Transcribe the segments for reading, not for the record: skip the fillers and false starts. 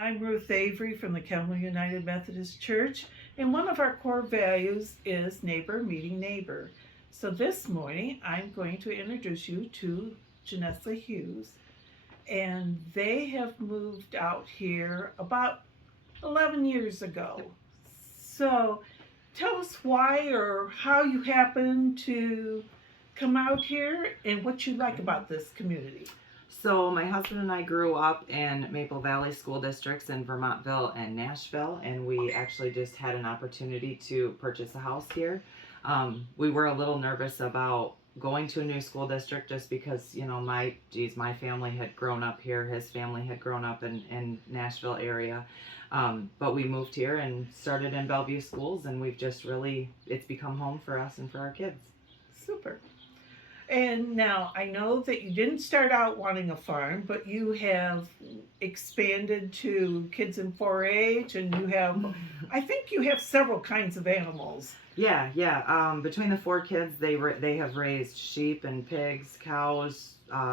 I'm Ruth Avery from the Kalamo United Methodist Church, and one of our core values is neighbor meeting neighbor. So this morning, I'm going to introduce you to Janessa Hughes, and they have moved out here about 11 years ago. So tell us why or how you happened to come out here and what you like about this community. So my husband and I grew up in Maple Valley school districts in Vermontville and Nashville, and we actually just had an opportunity to purchase a house here. We were a little nervous about going to a new school district just because, my family had grown up here, his family had grown up in Nashville area. But we moved here and started in Bellevue schools, and we've just it's become home for us and for our kids. Super. And now I know that you didn't start out wanting a farm, but you have expanded to kids in 4-H, and I think you have several kinds of animals. Yeah. Between the 4 kids, they have raised sheep and pigs, cows.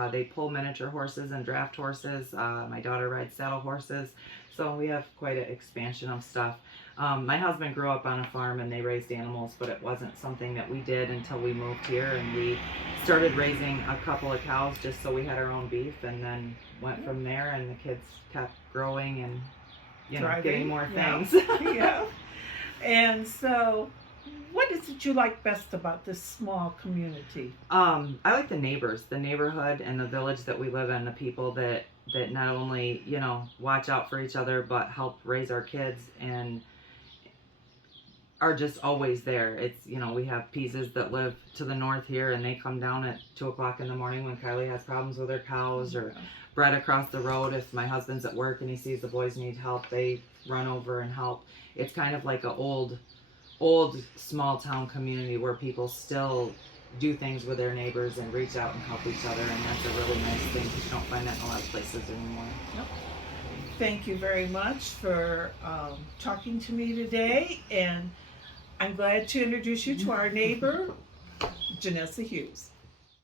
They pull miniature horses and draft horses. My daughter rides saddle horses. So we have quite an expansion of stuff. My husband grew up on a farm and they raised animals, but it wasn't something that we did until we moved here, and we started raising a couple of cows just so we had our own beef, and then went from there, and the kids kept growing and getting more things. Yeah. And so what is it you like best about this small community? I like the neighbors, the neighborhood and the village that we live in, the people that not only, watch out for each other, but help raise our kids and are just always there. It's, we have Peases that live to the north here, and they come down at 2 o'clock in the morning when Kylie has problems with her cows, or Brett across the road. If my husband's at work and he sees the boys need help, they run over and help. It's kind of like an old small town community where people still do things with their neighbors and reach out and help each other, and that's a really nice thing because you don't find that in a lot of places anymore. Yep. Thank you very much for talking to me today, and I'm glad to introduce you to our neighbor, Janessa Hughes.